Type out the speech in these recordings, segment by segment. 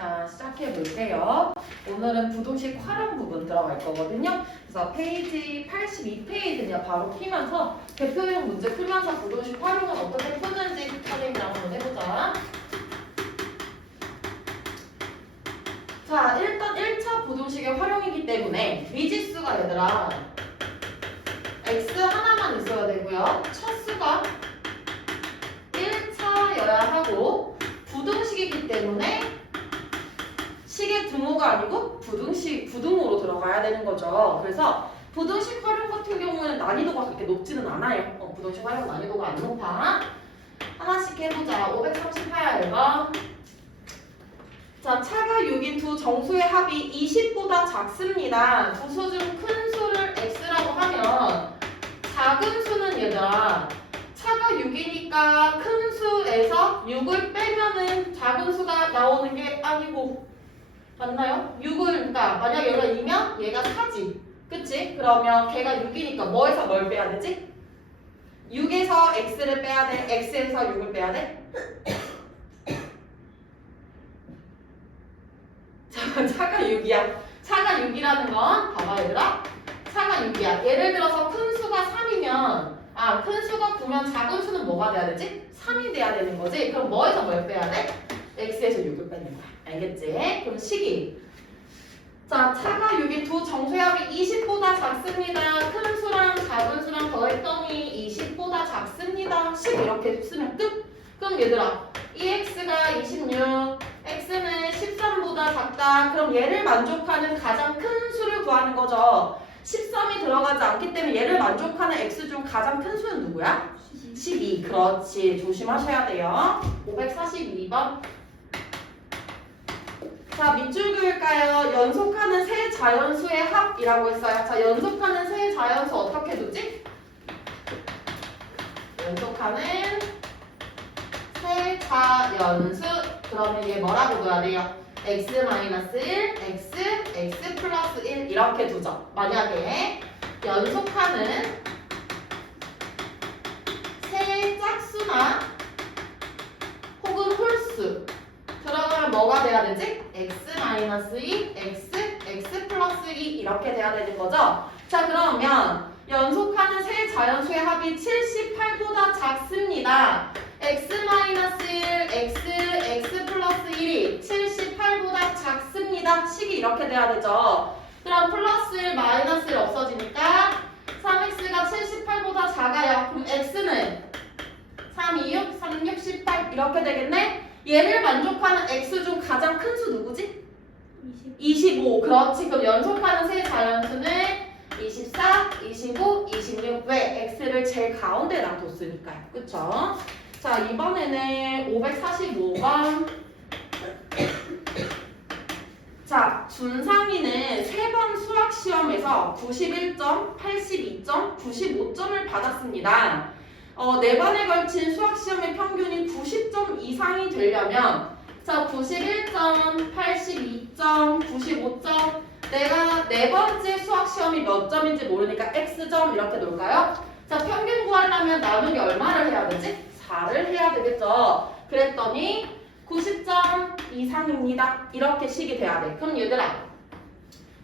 자, 시작해 볼게요. 오늘은 부동식 활용 부분 들어갈 거거든요. 그래서 페이지 82페이지냐 바로 피면서 대표용 문제 풀면서 부동식 활용은 어떻게 푸는지 선생님이랑 한번 해보자. 자, 일단 1차 부동식의 활용이기 때문에 미지수가 얘들아 x 하나만 있어야 되고요. 첫 수가 1차여야 하고 부등식이기 때문에 식의 등호가 아니고 부등호로 들어가야 되는 거죠. 그래서 부등식 활용 같은 경우는 난이도가 그렇게 높지는 않아요. 부등식 활용 난이도가 안 높아. 하나씩 해보자. 538번. 자, 차가 6인 두 정수의 합이 20보다 작습니다. 두 수 중 큰 수를 x라고 하면 작은 수는 얘들아 차가 6이니까 큰 수에서 6을 빼면은 작은 수가 나오는 게 아니고 맞나요? 6을 그러니까 만약 얘가 2면 얘가 4지 그치? 그러면 걔가 6이니까 뭐에서 뭘 빼야 되지? 6에서 x를 빼야 돼? x에서 6을 빼야 돼? 차가 6이야. 차가 6이라는 건 봐봐 얘들아. 차가 6이야. 예를 들어서 큰 수가 3이면 큰 수가 9면 작은 수는 뭐가 돼야 되지? 3이 돼야 되는 거지. 그럼 뭐에서 뭘 빼야 돼? x에서 6을 빼는 거야. 알겠지? 그럼 식이 자, 차가 6인 두 정수의 합이 20보다 작습니다. 큰 수랑 작은 수랑 더했더니 20보다 작습니다. 10 이렇게 쓰면 끝. 그럼 얘들아 이 x가 26 x는 13보다 작다. 그럼 얘를 만족하는 가장 큰 수를 구하는 거죠. 13이 들어가지 않기 때문에 얘를 만족하는 x 중 가장 큰 수는 누구야? 12. 그렇지. 조심하셔야 돼요. 542번. 자, 밑줄 그을까요? 연속하는 세 자연수의 합이라고 했어요. 자, 연속하는 세 자연수 어떻게 두지? 연속하는 세 자연수. 그러면 얘 뭐라고 둬야 돼요? x-1, x 플러스 1 이렇게 두죠. 만약에 연속하는 세 짝수나 혹은 홀수 들어가면 뭐가 돼야 되지? x-2, x 플러스 2 이렇게 돼야 되는 거죠. 자, 그러면 연속하는 세 자연수의 합이 78보다 작습니다. x-1, x 플러스 1이 78보다 작습니다. 식이 이렇게 돼야 되죠. 그럼 플러스 1, 마이너스 1 없어지니까 3x가 78보다 작아요. 그럼 x는 3, 2, 6, 3, 6, 18 이렇게 되겠네? 얘를 만족하는 x 중 가장 큰 수 누구지? 25. 그렇지. 그럼 연속하는 세 자연수는 24, 25, 26. 왜? x를 제일 가운데 놔뒀으니까요. 그쵸? 자, 이번에는 545번. 자, 준상이는 3번 수학시험에서 91점, 82점, 95점을 받았습니다. 4번에 걸친 수학시험의 평균이 90점 이상이 되려면 자, 91점, 82점, 95점 내가 4번째 수학시험이 몇 점인지 모르니까 x점 이렇게 놓을까요? 자, 평균 구하려면 나누기 얼마를 해야 되지? 4를 해야 되겠죠. 그랬더니 90점 이상입니다. 이렇게 식이 돼야 돼. 그럼 얘들아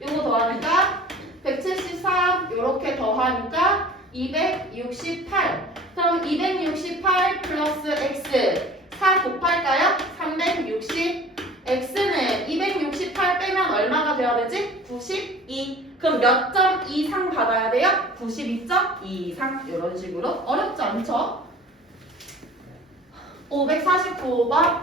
이거 더하니까 173 이렇게 더하니까 268 그럼 268 플러스 x 4 곱할까요? 360 x는 268 빼면 얼마가 돼야 되지? 92 그럼 몇 점 이상 받아야 돼요? 92점 이상 이런 식으로 어렵지 않죠? 549번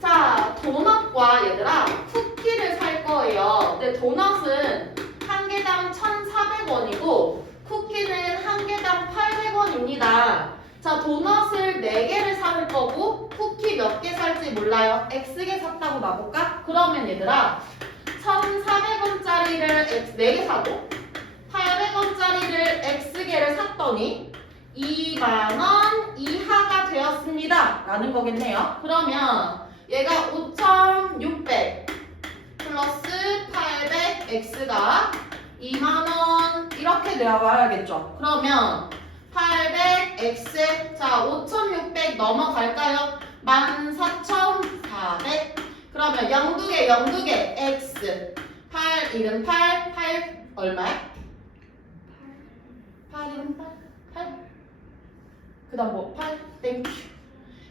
자, 도넛과 얘들아 쿠키를 살 거예요. 근데 도넛은 한 개당 1,400원이고 쿠키는 한 개당 800원입니다. 자, 도넛을 4개를 사는 거고 쿠키 몇 개 살지 몰라요. X개 샀다고 놔볼까? 그러면 얘들아 1,400원짜리를 4개 사고 800원짜리를 X개를 샀더니 2만원 이하가 되었습니다. 라는 거겠네요. 그러면 얘가 5,600 플러스 800 X가 2만원 이렇게 나와야겠죠. 그러면 800x 자 5,600 넘어갈까요? 14,400 그러면 0 두 개, 0 두 개, x 8, 1은 8, 8 얼마야? 8이면 8? 그 다음 뭐 8? 땡큐.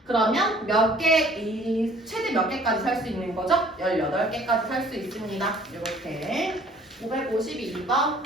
그러면 몇 개, 최대 몇 개까지 살 수 있는 거죠? 18개까지 살 수 있습니다. 이렇게 552번.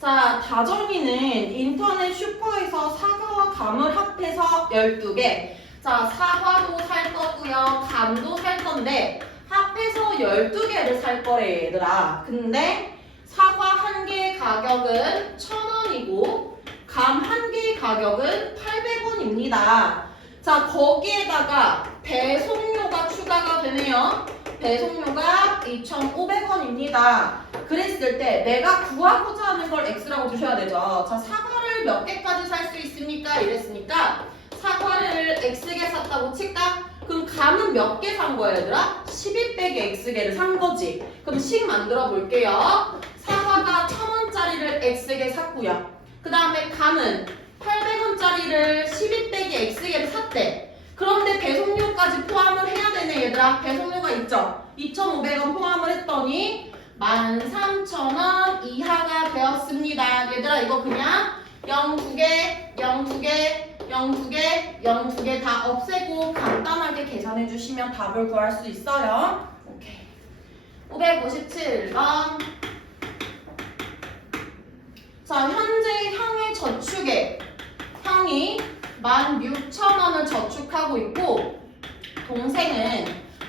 자, 다정이는 인터넷 슈퍼에서 사과와 감을 합해서 12개. 자, 사과도 살 거고요. 감도 살 건데 합해서 12개를 살 거래 얘들아. 근데 사과 한 개의 가격은 1,000원이고 감 한 개의 가격은 800원입니다. 자, 거기에다가 배송료가 추가가 되네요. 배송료가 2,500원입니다. 그랬을 때 내가 구하고자 하는 걸 X라고 주셔야 되죠. 자, 사과를 몇 개까지 살 수 있습니까? 이랬으니까 사과를 X개 샀다고 칠까? 그럼 감은 몇 개 산 거야 얘들아? 12 빼기 X개를 산 거지. 그럼 식 만들어 볼게요. 사과가 1,000원짜리를 X개 샀고요. 그 다음에 감은 800원짜리를 12 빼기 X개를 샀대. 그런데 배송료까지 포함을 해야 되네 얘들아. 배송료가 있죠? 2,500원 포함을 했더니 13,000원 이하가 되었습니다. 얘들아 이거 그냥 0 두 개, 0 두 개, 0 두 개, 0 두 개 다 없애고 간단하게 계산해 주시면 답을 구할 수 있어요. 오케이. 557번. 자, 현재 형의 저축액. 형이 16,000원을 저축하고 있고 동생은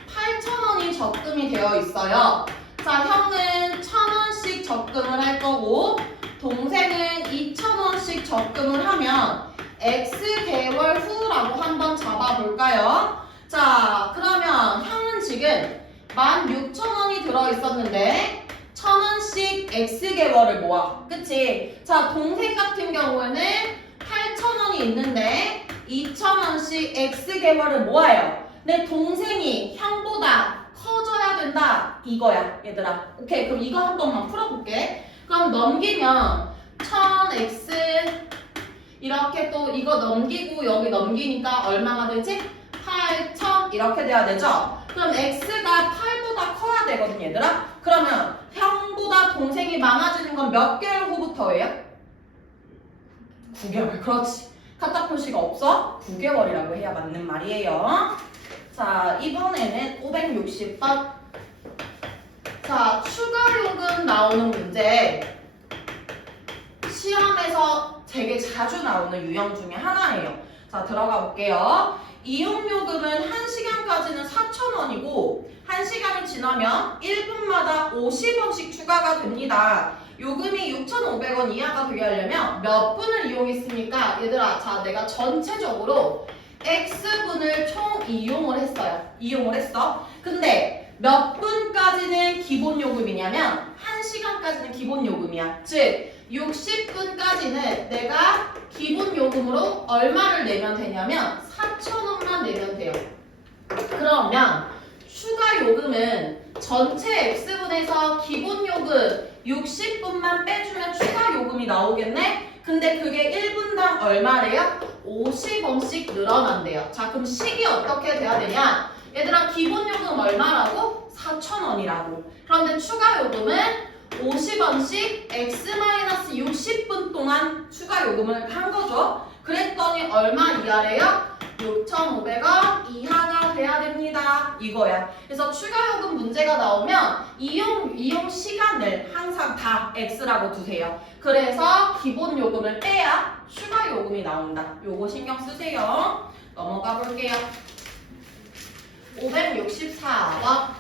8,000원이 적금이 되어 있어요. 자, 형은 1,000원씩 적금을 할 거고 동생은 2,000원씩 적금을 하면 X 개월 후라고 한번 잡아볼까요? 자, 그러면 형은 지금 16,000원이 들어있었는데 1,000원씩 X 개월을 모아. 그치? 자, 동생 같은 경우에는 8,000원이 있는데 2,000원씩 X 개월을 모아요. 내 동생이 형보다 커져야 된다 이거야 얘들아. 오케이, 그럼 이거 한 번만 풀어볼게. 그럼 넘기면 1000x 이렇게 또 이거 넘기고 여기 넘기니까 얼마가 되지? 8,000 이렇게 돼야 되죠? 그럼 x가 8보다 커야 되거든 얘들아. 그러면 형보다 동생이 많아지는 건 몇 개월 후부터예요? 9개월. 그렇지. 카타 표시가 없어? 9개월이라고 해야 맞는 말이에요. 자, 이번에는 560번. 자, 추가 요금 나오는 문제. 시험에서 되게 자주 나오는 유형 중에 하나예요. 자, 들어가 볼게요. 이용요금은 1시간까지는 4,000원이고 1시간이 지나면 1분마다 50원씩 추가가 됩니다. 요금이 6,500원 이하가 되게 하려면 몇 분을 이용했습니까? 얘들아, 자, 내가 전체적으로 X분을 총 이용을 했어요. 이용을 했어. 근데 몇 분까지는 기본 요금이냐면 1시간까지는 기본 요금이야. 즉 60분까지는 내가 기본 요금으로 얼마를 내면 되냐면 4,000원만 내면 돼요. 그러면 추가 요금은 전체 X분에서 기본 요금 60분만 빼주면 추가 요금이 나오겠네? 근데 그게 1분당 얼마래요? 50원씩 늘어난대요. 자, 그럼 식이 어떻게 돼야 되냐? 얘들아, 기본 요금 얼마라고? 4,000원이라고. 그런데 추가 요금은 50원씩 x-60분 동안 추가 요금을 한 거죠. 그랬더니 얼마 이하래요? 6,500원 이하가 돼야 됩니다. 이거야. 그래서 추가 요금 문제가 나오면 이용 시간을 항상 다 X라고 두세요. 그래서 기본 요금을 빼야 추가 요금이 나온다. 요거 신경 쓰세요. 넘어가 볼게요. 564번.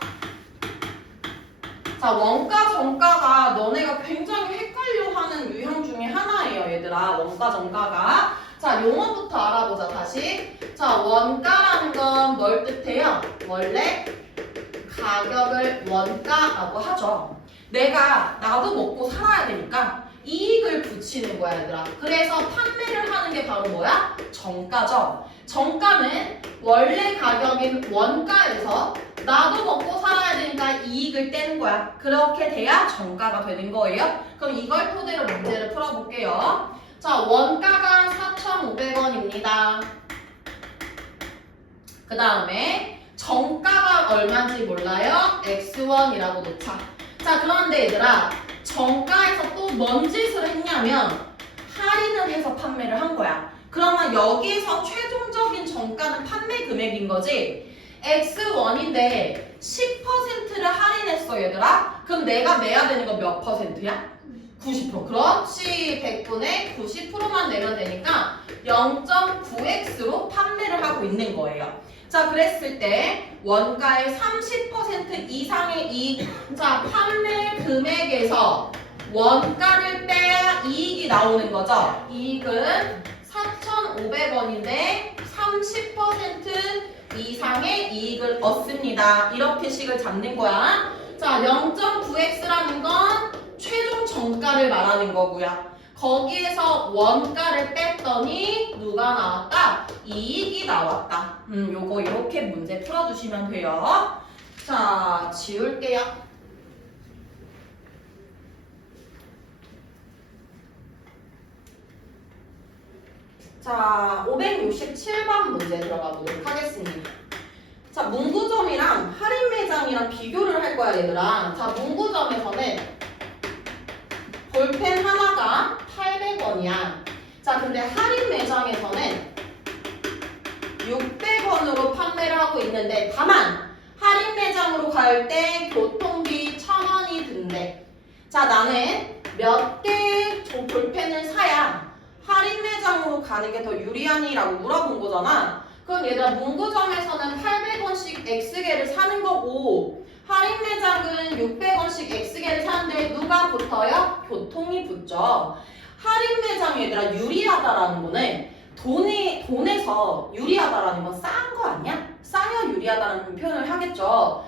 자, 원가 정가가 너네가 굉장히 헷갈려하는 유형 중에 하나예요 얘들아. 원가 정가가. 자, 용어부터 알아보자 다시. 자, 원가라는 건 뭘 뜻해요? 원래 가격을 원가라고 하죠. 내가 나도 먹고 살아야 되니까 이익을 붙이는 거야 얘들아. 그래서 판매를 하는 게 바로 뭐야? 정가죠. 정가는 원래 가격인 원가에서 나도 먹고 살아야 되니까 이익을 떼는 거야. 그렇게 돼야 정가가 되는 거예요. 그럼 이걸 토대로 문제를 풀어볼게요. 자, 원가가 4,500원입니다. 그 다음에 정가가 얼마인지 몰라요? x1이라고 놓자. 자, 그런데 얘들아, 정가에서 또 뭔 짓을 했냐면 할인을 해서 판매를 한 거야. 그러면 여기에서 최종적인 정가는 판매 금액인 거지. x1인데 10%를 할인했어, 얘들아. 그럼 내가 내야 되는 거 몇 퍼센트야? 90%. 그렇지. 100분의 90%만 내면 되니까 0.9x로 판매를 하고 있는 거예요. 자, 그랬을 때 원가의 30% 이상의 이익. 자, 판매 금액에서 원가를 빼야 이익이 나오는 거죠. 이익은 4,500원인데 30% 이상의 이익을 얻습니다. 이렇게 식을 잡는 거야. 자, 0.9x라는 건 최종 정가를 말하는 거고요. 거기에서 원가를 뺐더니 누가 나왔다? 이익이 나왔다. 요거 이렇게 문제 풀어주시면 돼요. 자, 지울게요. 자, 567번 문제 들어가 보도록 하겠습니다. 자, 문구점이랑 할인 매장이랑 비교를 할 거야, 얘들아. 자, 문구점에서는 볼펜 하나가 800원이야. 자, 근데 할인 매장에서는 600원으로 판매를 하고 있는데, 다만 할인 매장으로 갈 때 교통비 1,000원이 든대. 자, 나는 몇 개의 볼펜을 사야 할인 매장으로 가는 게 더 유리하니라고 물어본 거잖아. 그럼 얘들아, 문구점에서는 800원씩 X개를 사는 거고 할인 매장은 600원씩 X개를 사는데 누가 붙어요? 교통이 붙죠. 할인 매장 얘들아 유리하다라는 거는 돈에서 유리하다라는 건 싼 거 아니야? 싸야 유리하다라는 표현을 하겠죠.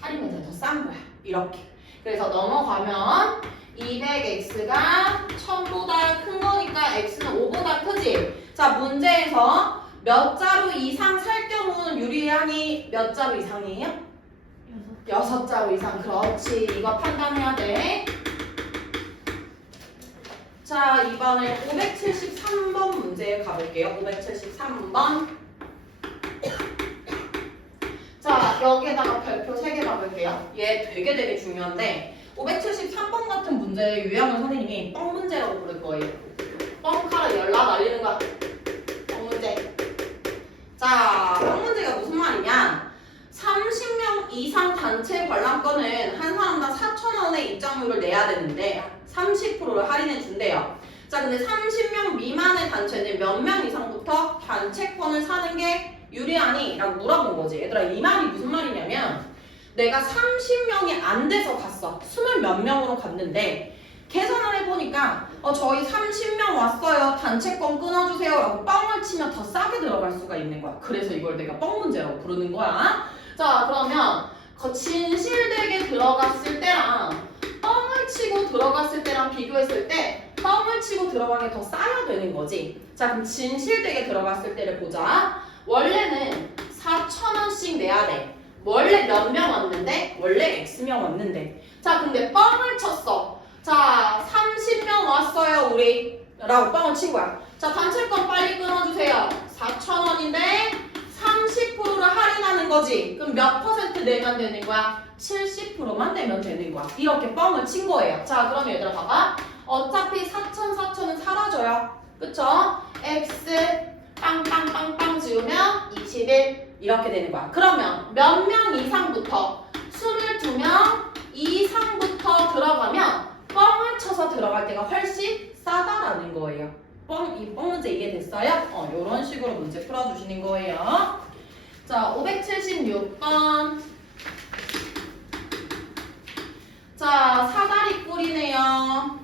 할인 매장 더 싼 거야. 이렇게. 그래서 넘어가면 200x가 1000보다 큰 거니까 x는 5보다 크지. 자, 문제에서 몇 자루 이상 살 경우는 유리하니 몇 자루 이상이에요? 6자루 이상. 그렇지. 이거 판단해야 돼. 자, 이번에 573번 문제 가볼게요. 573번. 자, 여기에다가 별표 3개 박을게요. 얘 되게 중요한데 573번 같은 문제의 유형을 선생님이 뻥 문제라고 부를 거예요. 뻥카라 연락 날리는 거야. 뻥 문제. 자, 뻥 문제가 무슨 말이냐? 30명 이상 단체 관람권은 한 사람당 4,000원의 입장료를 내야 되는데 30%를 할인해 준대요. 자, 근데 30명 미만의 단체는 몇 명 이상부터 단체권을 사는 게 유리하니? 라고 물어본 거지. 얘들아, 이 말이 무슨 말이냐면 내가 30명이 안 돼서 갔어. 20 몇 명으로 갔는데 계산을 해보니까 저희 30명 왔어요. 단체권 끊어주세요. 라고 뻥을 치면 더 싸게 들어갈 수가 있는 거야. 그래서 이걸 내가 뻥 문제라고 부르는 거야. 자, 그러면 진실되게 들어갔을 때랑 뻥을 치고 들어갔을 때랑 비교했을 때 뻥을 치고 들어간 게 더 싸야 되는 거지. 자, 그럼 진실되게 들어갔을 때를 보자. 원래는 4,000원씩 내야 돼. 원래 몇 명 왔는데? 원래 X명 왔는데. 자, 근데 뻥을 쳤어. 자, 30명 왔어요, 우리. 라고 뻥을 친 거야. 자, 단체권 빨리 끊어주세요. 4,000원인데 30%를 할인하는 거지. 그럼 몇 퍼센트 내면 되는 거야? 70%만 내면 되는 거야. 이렇게 뻥을 친 거예요. 자, 그럼 얘들아 봐봐. 어차피 4,000은 사라져요. 그쵸? X 빵빵빵빵 지우면 21 이렇게 되는 거야. 그러면 몇 명 이상부터 22명 이상부터 들어가면 뻥을 쳐서 들어갈 때가 훨씬 싸다라는 거예요. 이 뻥 문제 이해됐어요? 요런 식으로 문제 풀어주시는 거예요. 자, 576번. 자, 사다리 꼴이네요.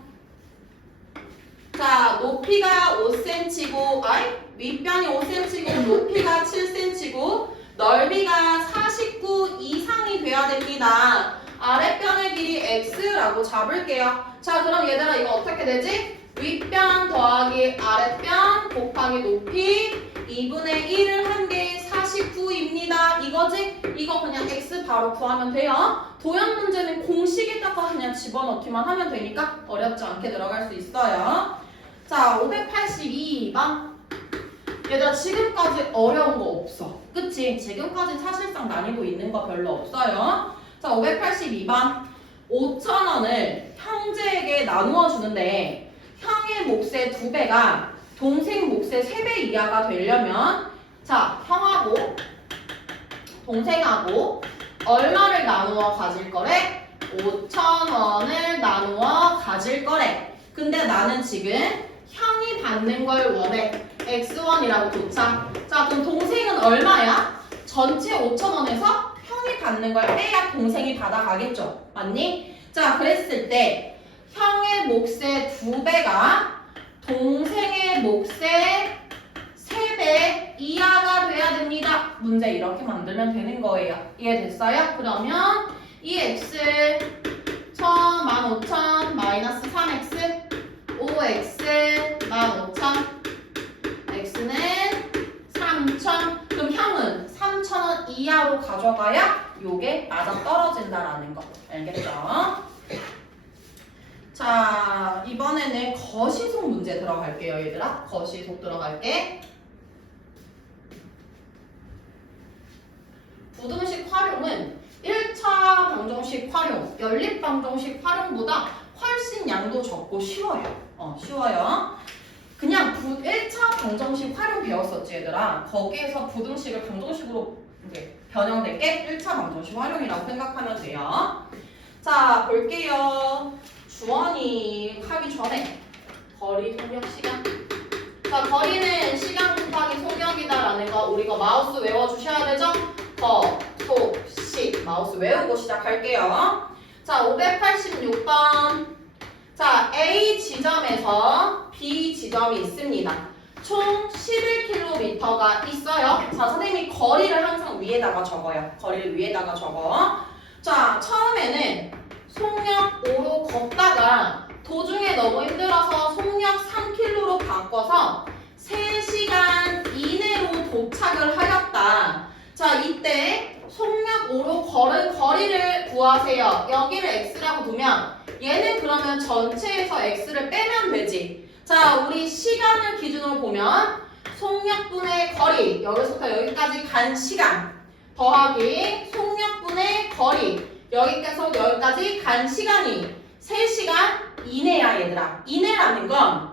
자, 높이가 5cm고, 윗변이 5cm고, 높이가 7cm고, 넓이가 49 이상이 돼야 됩니다. 아랫변의 길이 x라고 잡을게요. 자, 그럼 얘들아 이거 어떻게 되지? 윗변 더하기 아랫변 곱하기 높이 2분의 1을 한 개 49입니다. 이거지? 이거 그냥 x 바로 구하면 돼요. 도형 문제는 공식에다가 그냥 집어넣기만 하면 되니까 어렵지 않게 들어갈 수 있어요. 자, 582번. 얘들아 지금까지 어려운 거 없어. 그치? 그치? 지금까지 사실상 난이도 있는 거 별로 없어요. 자, 582번. 5,000원을 형제에게 나누어 주는데 형의 몫의 2배가 동생 몫의 3배 이하가 되려면 자, 형하고 동생하고 얼마를 나누어 가질 거래? 5,000원을 나누어 가질 거래. 근데 나는 지금 형이 받는 걸 원해. x1이라고 도착. 자, 그럼 동생은 얼마야? 전체 5,000원에서 형이 받는 걸 빼야 동생이 받아가겠죠. 맞니? 자, 그랬을 때 형의 몫의 2배가 동생의 몫의 3배 이하가 돼야 됩니다. 문제 이렇게 만들면 되는 거예요. 이해됐어요? 그러면 이 x 15,000 마이너스 3x 5x 15,000 x는 3,000 그럼 형은 3,000원 이하로 가져가야 요게 맞아 떨어진다라는 거. 알겠죠? 자, 이번에는 거시속 문제 들어갈게요, 얘들아. 거시속 들어갈게. 부등식 활용은 1차 방정식 활용, 연립 방정식 활용보다 훨씬 양도 적고 쉬워요. 쉬워요. 그냥 1차 방정식 활용 배웠었지, 얘들아. 거기에서 부등식을 방정식으로 이제 변형된 게 1차 방정식 활용이라고 생각하면 돼요. 자, 볼게요. 주원이 하기 전에 거리 속력 시간. 자, 거리는 시간 곱하기 속력이다라는 거 우리가 마우스 외워주셔야 되죠? 거, 속, 식. 마우스 외우고 시작할게요. 자, 586번. 자, A 지점에서 B 지점이 있습니다. 총 11km가 있어요. 자, 선생님이 거리를 항상 위에다가 적어요. 거리를 위에다가 적어. 자, 처음에는 속력 5로 걷다가 도중에 너무 힘들어서 속력 3km로 바꿔서 3시간 이내로 도착을 하였다. 자, 이때 속력 5로 걸은 거리를 구하세요. 여기를 x라고 두면 얘는 그러면 전체에서 x를 빼면 되지. 자, 우리 시간을 기준으로 보면 속력분의 거리, 여기서부터 여기까지 간 시간 더하기 속력분의 거리, 여기까지 여기까지 간 시간이 3시간 이내야, 얘들아. 이내라는 건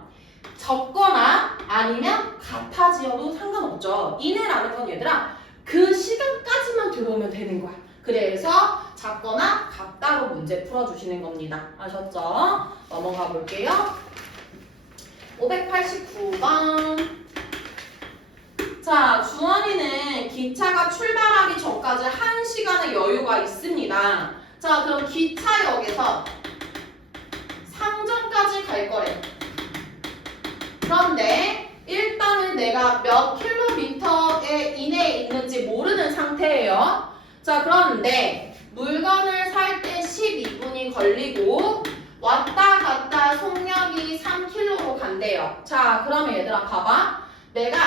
적거나 아니면 같아지어도 상관없죠. 이내라는 건 얘들아 그 시간까지만 들어오면 되는 거야. 그래서 작거나 같다로 문제 풀어주시는 겁니다. 아셨죠? 넘어가 볼게요. 589번. 자, 주원이는 기차가 출발하기 전까지 1시간의 여유가 있습니다. 자, 그럼 기차역에서 상점까지 갈 거래. 그런데 일단은 내가 몇 킬로미터에 이내에 있는지 모르는 상태예요. 자, 그런데 물건을 살 때 12분이 걸리고 왔다 갔다 속력이 3km로 간대요. 자, 그러면 얘들아 봐봐. 내가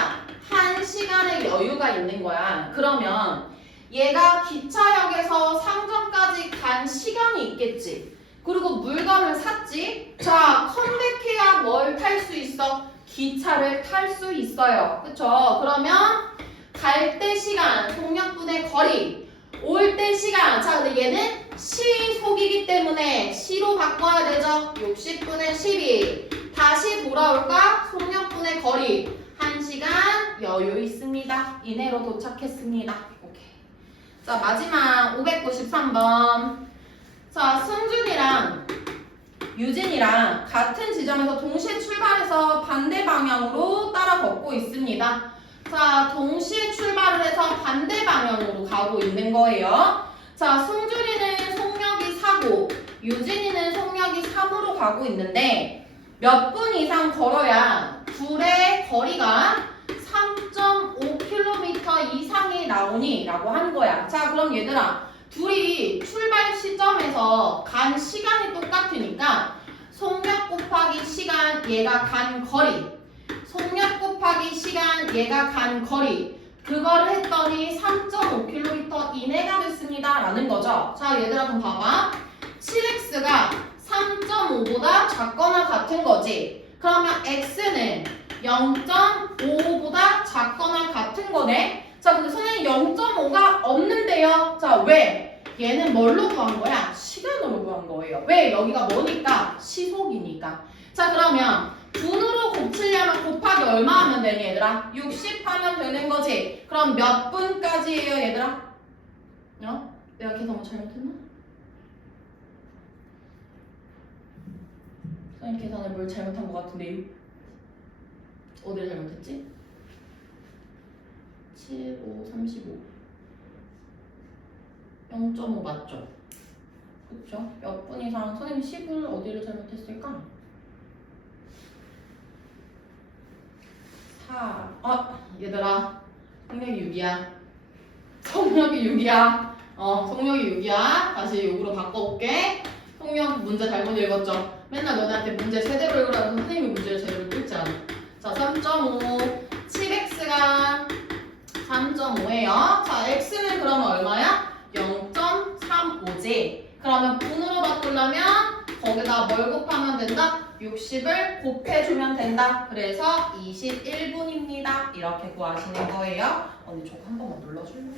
1시간의 여유가 있는 거야. 그러면 얘가 기차역에서 상점까지 간 시간이 있겠지. 그리고 물건을 샀지. 자, 컴백해야 뭘 탈 수 있어? 기차를 탈 수 있어요. 그쵸? 그러면 갈 때 시간, 속력분의 거리, 올 때 시간. 자, 근데 얘는 시속이기 때문에 시로 바꿔야 되죠. 60분의 12. 다시 돌아올까? 속력분의 거리. 1시간 여유 있습니다. 이내로 도착했습니다. 오케이. 자, 마지막 593번. 자, 승준이랑 유진이랑 같은 지점에서 동시에 출발해서 반대 방향으로 따라 걷고 있습니다. 자, 동시에 출발을 해서 반대 방향으로 가고 있는 거예요. 자, 승준이는 속력이 4고 유진이는 속력이 3으로 가고 있는데 몇 분 이상 걸어야 둘의 거리가 3.5km 이상이 나오니? 라고 한 거야. 자, 그럼 얘들아 둘이 출발 시점에서 간 시간이 똑같으니까 속력 곱하기 시간, 얘가 간 거리, 속력 곱하기 시간, 얘가 간 거리, 그거를 했더니 3.5km 이내가 됐습니다 라는 거죠. 자, 얘들아 그럼 봐봐. 7x가 3.5보다 작거나 같은 거지. 그러면 x는 0.5보다 작거나 같은 거네. 자, 근데 선생님 돼요. 자, 왜? 얘는 뭘로 구한 거야? 시간으로 구한 거예요. 왜? 여기가 뭐니까? 시속이니까. 자, 그러면 분으로 곱치려면 곱하기 얼마 하면 되니 얘들아? 60 하면 되는 거지. 그럼 몇 분까지예요 얘들아? 내가 계산 뭐 잘못했나? 선생님 계산을 뭘 잘못한 것 같은데요? 어디를 잘못했지? 7, 5, 35 0.5 맞죠? 그쵸? 몇 분 이상 선생님 10을 어디를 잘못했을까? 4 얘들아 성력이 6이야 성력이 6이야 성력이 6이야 다시 6으로 바꿔볼게 성력 문제 잘못 읽었죠? 맨날 너네한테 문제 제대로 읽으라고 선생님이 문제를 제대로 읽지 않아 자 3.5 7x가 3.5예요 자 x는 그러면 얼마야? 0.35지 그러면 분으로 바꾸려면 거기다 뭘 곱하면 된다? 60을 곱해주면 된다. 그래서 21분입니다. 이렇게 구하시는 거예요. 언니 저거 한 번만 눌러줄래?